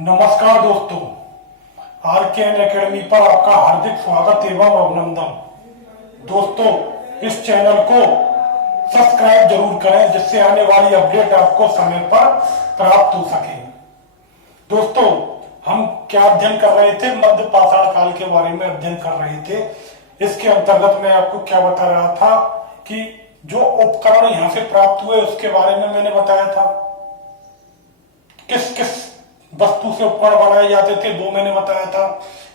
नमस्कार दोस्तों, आरकेएन एकेडमी पर आपका हार्दिक स्वागत एवं अभिनंदन। दोस्तों, इस चैनल को सब्सक्राइब जरूर करें जिससे आने वाली अपडेट आपको समय पर प्राप्त हो सके। दोस्तों, हम क्या अध्ययन कर रहे थे? मध्य पाषाण काल के बारे में अध्ययन कर रहे थे। इसके अंतर्गत मैं आपको क्या बता रहा था कि जो उपकरण यहां से प्राप्त हुए उसके बारे में मैंने बताया था। किस किस वस्तु से उपकरण बनाए जाते थे वो मैंने बताया था।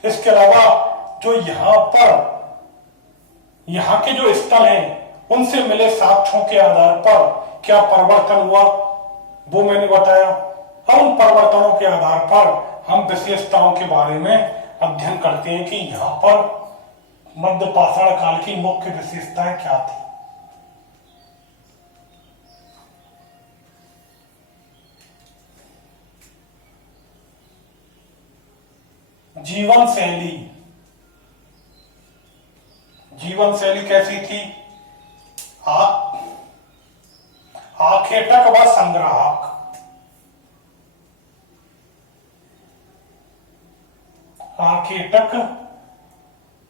इसके अलावा जो यहाँ के जो स्थल हैं उनसे मिले साक्ष्यों के आधार पर क्या परिवर्तन हुआ वो मैंने बताया। अब उन परिवर्तनों के आधार पर हम विशेषताओं के बारे में अध्ययन करते हैं कि यहाँ पर मध्य पाषाण काल की मुख्य विशेषताएं क्या थी। जीवन शैली कैसी थी? आखेटक व संग्राहक। आखेटक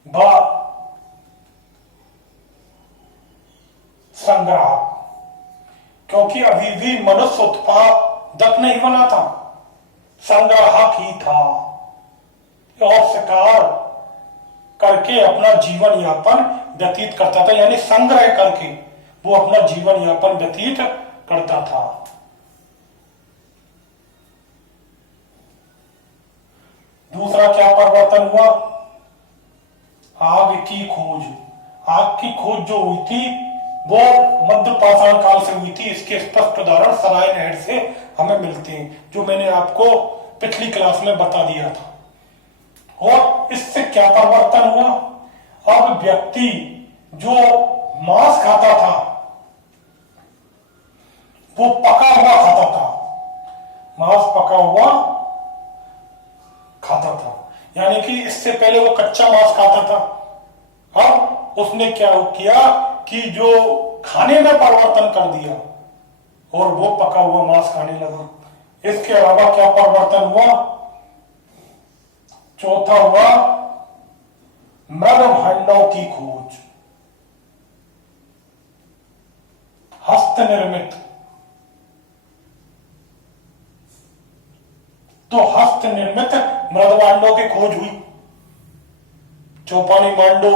व संग्राहक, क्योंकि अभी भी मनुष्य उत्पादक नहीं बना था, संग्राहक ही था और शिकार करके अपना जीवन यापन व्यतीत करता था, यानी संग्रह करके वो अपना जीवन यापन व्यतीत करता था। दूसरा क्या परिवर्तन हुआ? आग की खोज। आग की खोज जो हुई थी वो मध्य पाषाण काल से हुई थी। इसके स्पष्ट उदाहरण सराय नहर से हमें मिलते हैं, जो मैंने आपको पिछली क्लास में बता दिया था। और इससे क्या परिवर्तन हुआ? अब व्यक्ति जो मांस खाता था वो पका हुआ खाता था, मांस पका हुआ खाता था, यानी कि इससे पहले वो कच्चा मांस खाता था। अब उसने क्या किया कि जो खाने में परिवर्तन कर दिया और वो पका हुआ मांस खाने लगा। इसके अलावा क्या परिवर्तन हुआ? चौथा हुआ मृद भांडों की खोज। हस्त निर्मित, तो हस्त निर्मित मृद भांडों की खोज हुई। चौपानी मांडो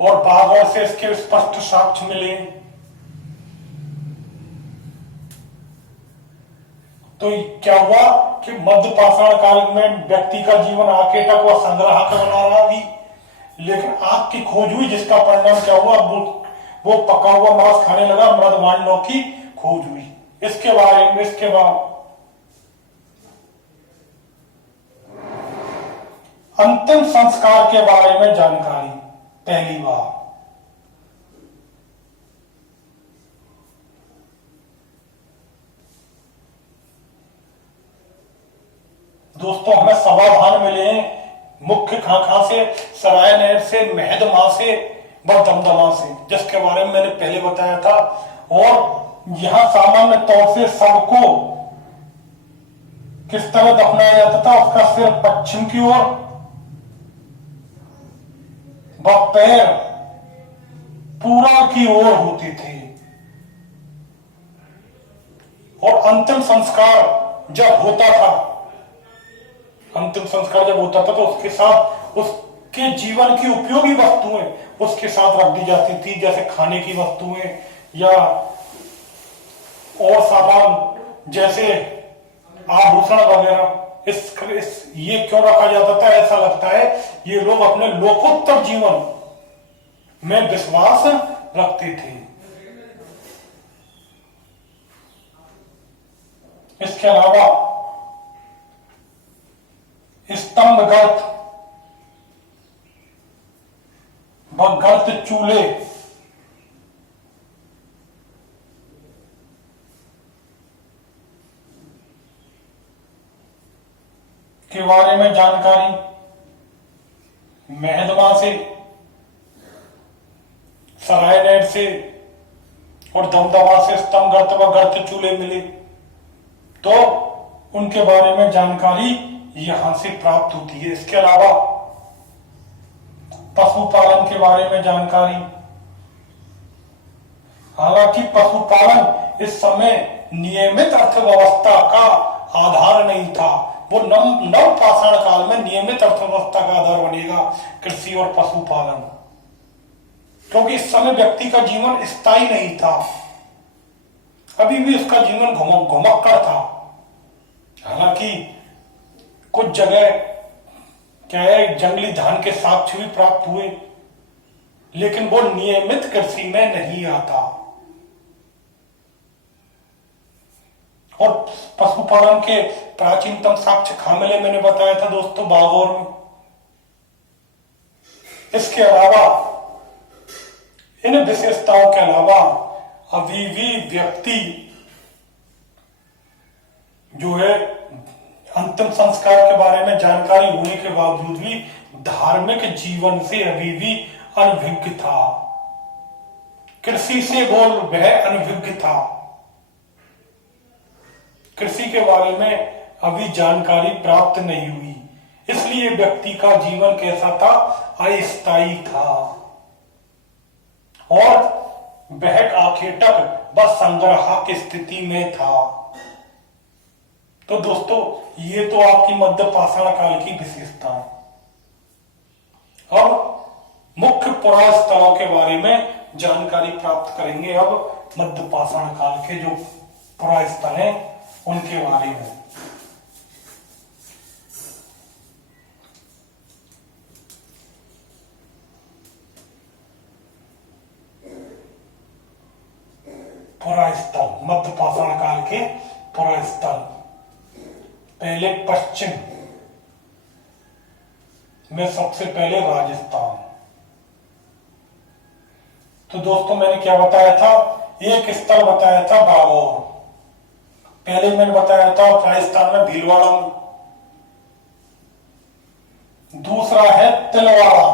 और बाबर से इसके स्पष्ट साक्ष्य मिले। तो क्या हुआ कि मध्य पाषाण काल में व्यक्ति का जीवन आकेटक व संग्राहक बना रहा भी, लेकिन आग की खोज हुई जिसका परिणाम क्या हुआ? वो पका हुआ मांस खाने लगा, मृद भांडों की खोज हुई। इसके बाद अंतिम संस्कार के बारे में जानकारी पहली बार। दोस्तों, हमें समाधान मिले हैं मुख्य खाखा से, सराय नहर से, महदमा से व दमदमा से, जिसके बारे में मैंने पहले बताया था। और यहां सामान्य तौर से सबको किस तरह दफनाया जाता था? उसका सिर पश्चिम की ओर व पैर पूर्व की ओर होती थी। और अंतिम संस्कार जब होता था तो उसके साथ उसके जीवन की उपयोगी वस्तुएं उसके साथ रख दी जाती थी, जैसे खाने की वस्तुएं या और सामान जैसे आभूषण वगैरह। ये क्यों रखा जाता था? ऐसा लगता है ये लोग अपने लोकोत्तर जीवन में विश्वास रखते थे। इसके अलावा स्तंभ गर्त व गर्त चूल्हे के बारे में जानकारी महदमा से, सराय नहर से और दमदमा से स्तंभ गर्त व गर्त चूल्हे मिले। तो उनके बारे में जानकारी यहां से प्राप्त होती है। इसके अलावा पशुपालन के बारे में जानकारी। हालांकि पशुपालन इस समय नियमित अर्थव्यवस्था का आधार नहीं था, वो नव पाषाण काल में नियमित अर्थव्यवस्था का आधार बनेगा कृषि और पशुपालन, क्योंकि इस समय व्यक्ति का जीवन स्थायी नहीं था, अभी भी उसका जीवन घुमक्कड़ था। हालांकि कुछ जगह क्या है, जंगली धान के साक्ष्य भी प्राप्त हुए, लेकिन वो नियमित कृषि में नहीं आता। और पशुपालन के प्राचीनतम साक्ष्य खामेले मैंने बताया था दोस्तों बागौर में। इसके अलावा इन विशेषताओं के अलावा अभी भी व्यक्ति जो है अंतिम संस्कार के बारे में जानकारी होने के बावजूद भी धार्मिक जीवन से अभी भी अनभिज्ञ था, कृषि से वह अनभिज्ञ था। कृषि के बारे में अभी जानकारी प्राप्त नहीं हुई, इसलिए व्यक्ति का जीवन कैसा था, अस्थायी था और वह आखेटक बस संग्रह की स्थिति में था। तो दोस्तों ये तो आपकी मध्य पाषाण काल की विशेषता है। अब मुख्य पुरास्थलों के बारे में जानकारी प्राप्त करेंगे। अब मध्य पाषाण काल के जो पुरास्थल हैं उनके बारे में। पुरास्थल, मध्य पाषाण काल के पुरास्थल। पहले पश्चिम में सबसे पहले राजस्थान। तो दोस्तों मैंने क्या बताया था, एक स्थल बताया था बागौर, पहले मैंने बताया था राजस्थान में भीलवाड़ा में, दूसरा है तिलवाड़ा,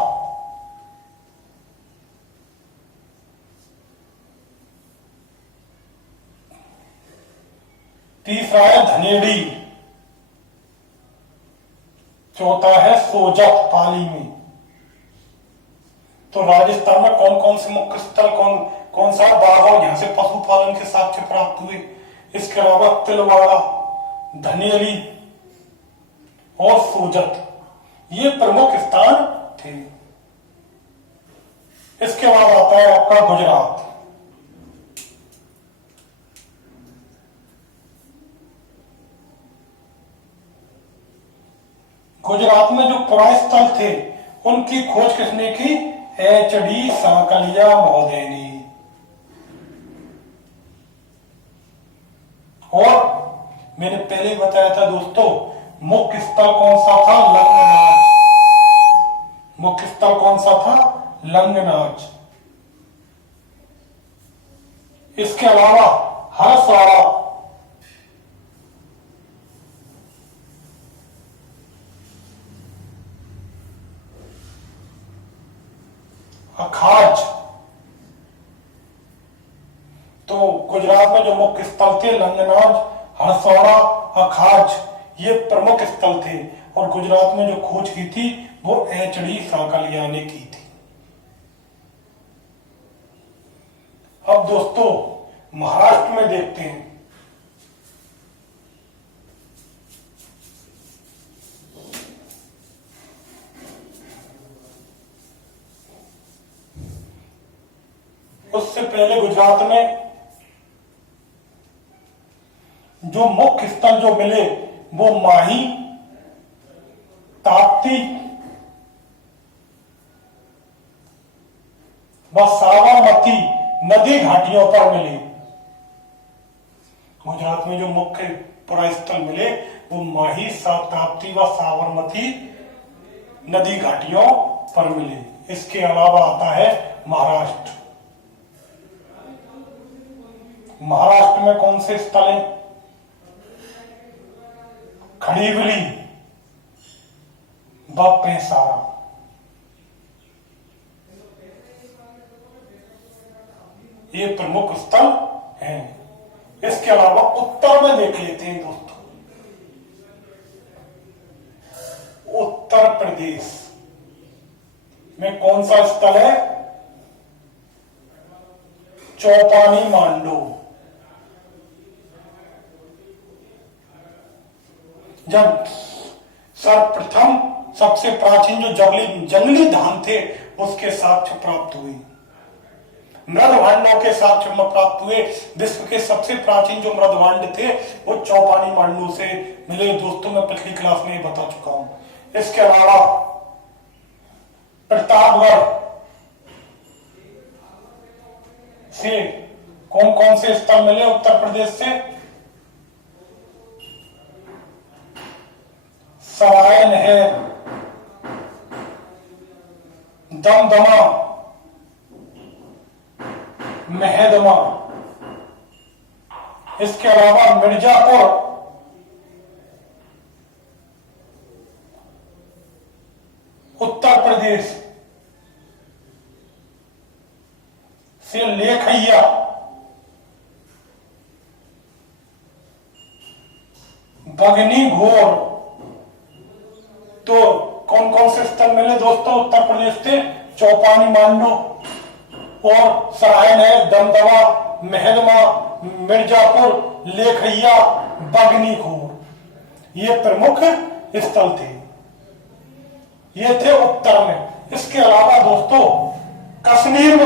तीसरा है धनेड़ी, चौथा है सोजत पाली में। तो राजस्थान में कौन कौन से मुख्य स्थल कौन सा बागौर, यहां से पशुपालन के साक्ष्य प्राप्त हुए। इसके अलावा तिलवाड़ा, धनेली और सोजत, ये प्रमुख स्थान थे। इसके बाद आता है आपका गुजरात। गुजरात में जो पुरास्थल थे उनकी खोज किसने की, एच.डी. सांकलिया महोदय ने। और मैंने पहले ही बताया था दोस्तों, मुख्य स्थल कौन सा था, लंगनाज। मुख्य स्थल कौन सा था, लंगनाज। इसके अलावा हरसवाड़ा, अखाज। तो गुजरात में जो मुख्य स्थल थे लंगनाज, हरसौड़ा, अखाज, ये प्रमुख स्थल थे। और गुजरात में जो खोज की थी वो एच.डी. सांकलिया ने की थी। अब दोस्तों महाराष्ट्र में देखते हैं। उससे पहले गुजरात में जो मुख्य स्थल जो मिले वो माही, ताप्ती व साबरमती नदी घाटियों पर मिले। गुजरात में जो मुख्य पुरास्थल मिले वो माही, ताप्ती व साबरमती नदी घाटियों पर मिले। इसके अलावा आता है महाराष्ट्र। महाराष्ट्र में कौन से स्थल हैं, खड़ीवली व पेसारा। ये प्रमुख स्थल हैं। इसके अलावा उत्तर में देख लेते हैं दोस्तों। उत्तर प्रदेश में कौन सा स्थल है? चौपानी मांडू। जब सर्वप्रथम सबसे प्राचीन जो जंगली धान थे उसके साक्ष्य प्राप्त हुए, मृदभांडों के साक्ष्य में प्राप्त हुए। विश्व के सबसे प्राचीन जो मृदभांड थे वो चौपानी मांडू से मिले। दोस्तों मैं पिछली क्लास में ही बता चुका हूं। इसके अलावा प्रतापगढ़ से कौन कौन से स्थल मिले उत्तर प्रदेश से? सरायन है, दमदमा, मेहदमा। इसके अलावा मिर्जापुर, उत्तर प्रदेश से लेखैया, बगनी घोर। तो कौन कौन से स्थल मिले दोस्तों उत्तर प्रदेश से? चौपानी मांडू और सरायन है, दमदमा, मेहदमा, मिर्जापुर, लेखैया, बगनी घोर। ये प्रमुख स्थल थे, ये थे उत्तर में। इसके अलावा दोस्तों कश्मीर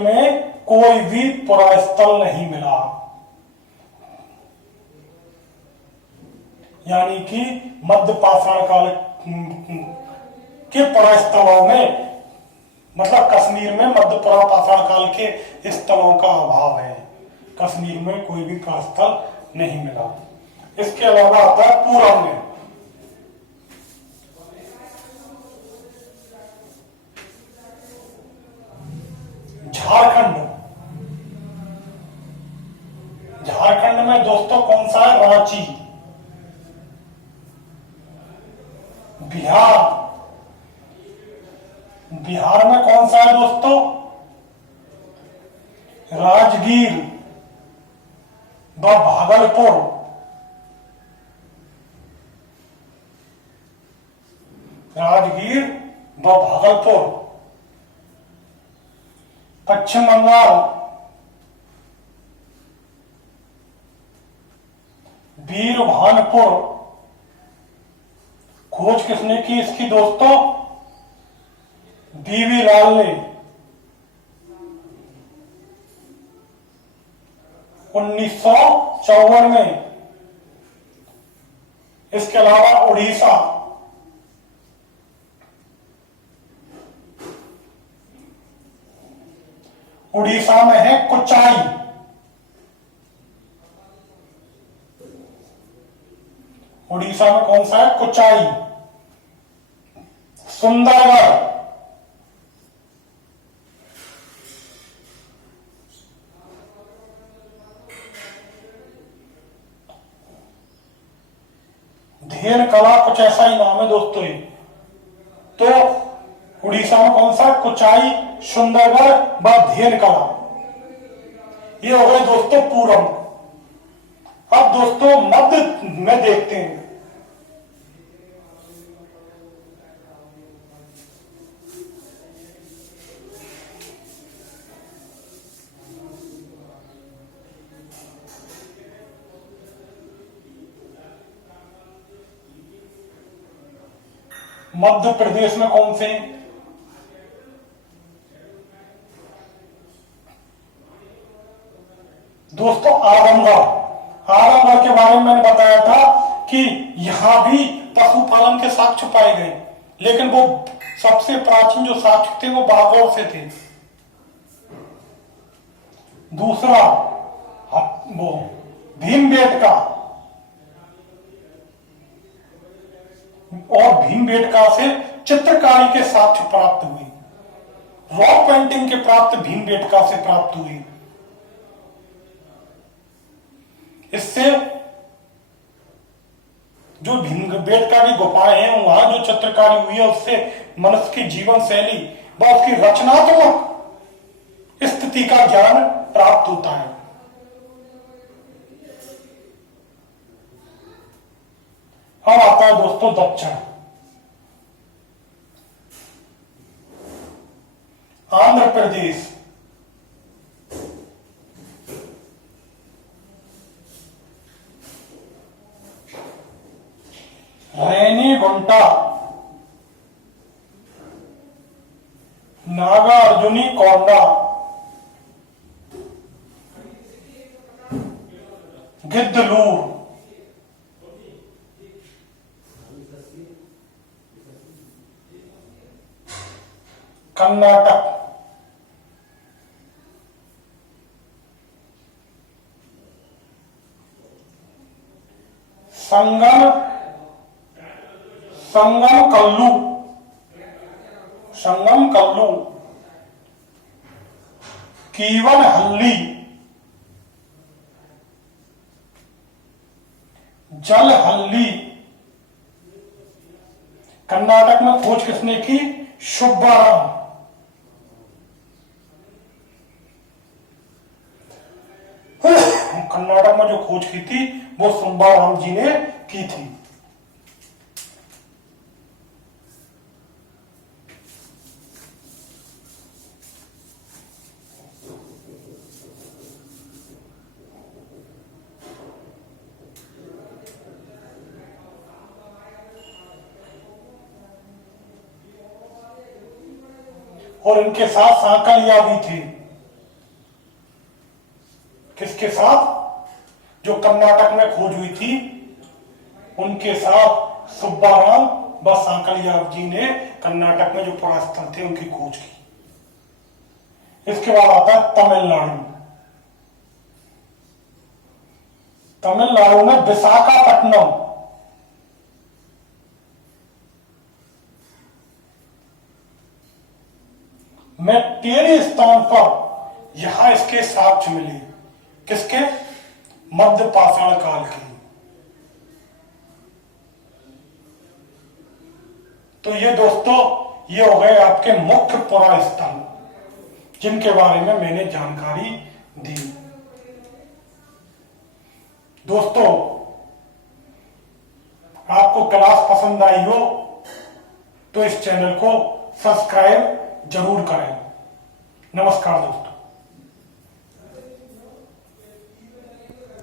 में कोई भी पुरास्थल नहीं मिला, यानी कि मध्य पाषाण काल के पुरास्थलों में, मतलब कश्मीर में मध्य पाषाण काल के स्थलों का अभाव है। कश्मीर में कोई भी पुरास्थल नहीं मिला। इसके अलावा आता है पूरब में। झारखंड में दोस्तों कौन सा है? रांची। बिहार में कौन सा है दोस्तों? राजगीर व भागलपुर। राजगीर व भागलपुर। पश्चिम बंगाल वीरभानपुर। खोज किसने की इसकी दोस्तों? बीवी लाल ने 1954 में। इसके अलावा उड़ीसा, उड़ीसा में है कुचाई। उड़ीसा में कौन सा है? कुचाई। सुंदरगढ़, धेन कला, कुछ ऐसा ही नाम है दोस्तों। तो उड़ीसा में कौन सा? कुचाई, सुंदरगढ़ व धेन कला। ये हो गए दोस्तों पूरब। अब दोस्तों मध्य में देखते हैं। मध्य प्रदेश में कौन से? दोस्तों आजमगढ़। आजमगढ़ के बारे में मैंने बताया था कि यहां भी पशुपालन के साक्ष्य पाए गए, लेकिन वो सबसे प्राचीन जो साक्ष्य थे वो बागौर से थे। दूसरा वो भीमबेटका, और भीमबेटका से चित्रकारी के साक्ष्य प्राप्त हुए। रॉक पेंटिंग के प्राप्त भीमबेटका से प्राप्त हुई। इससे जो भीमबेटका की गुफाएं हैं वहां जो चित्रकारी हुई है उससे मनुष्य की जीवन शैली व उसकी रचनात्मक स्थिति का ज्ञान प्राप्त होता है। अब आता है दोस्तों दक्षिण। आंध्र प्रदेश, रेनीगुंटा, नागार्जुनी कोंडा, गिद्धलूर, कर्नाटक, संगम कल्लू, कीवनहल्ली, जलहल्ली। कर्नाटक में खोज किसने की? सुब्बाराव। कर्नाटक में जो खोज की थी वो सुब्बाराव जी ने की थी। और इनके साथ सांकलिया भी थे। किसके साथ? जो कर्नाटक में खोज हुई थी उनके साथ सुब्बाराव व सांकलिया जी ने कर्नाटक में जो पुरास्थल थे उनकी खोज की। इसके बाद आता है तमिलनाडु। तमिलनाडु में विशाखापट्टनम, में 13 स्थान पर यहां इसके साक्ष्य मिले। किसके? मध्य पाषाण काल के। तो ये दोस्तों ये हो गए आपके मुख्य पुरास्थल जिनके बारे में मैंने जानकारी दी। दोस्तों आपको क्लास पसंद आई हो तो इस चैनल को सब्सक्राइब जरूर करें। नमस्कार दोस्तों।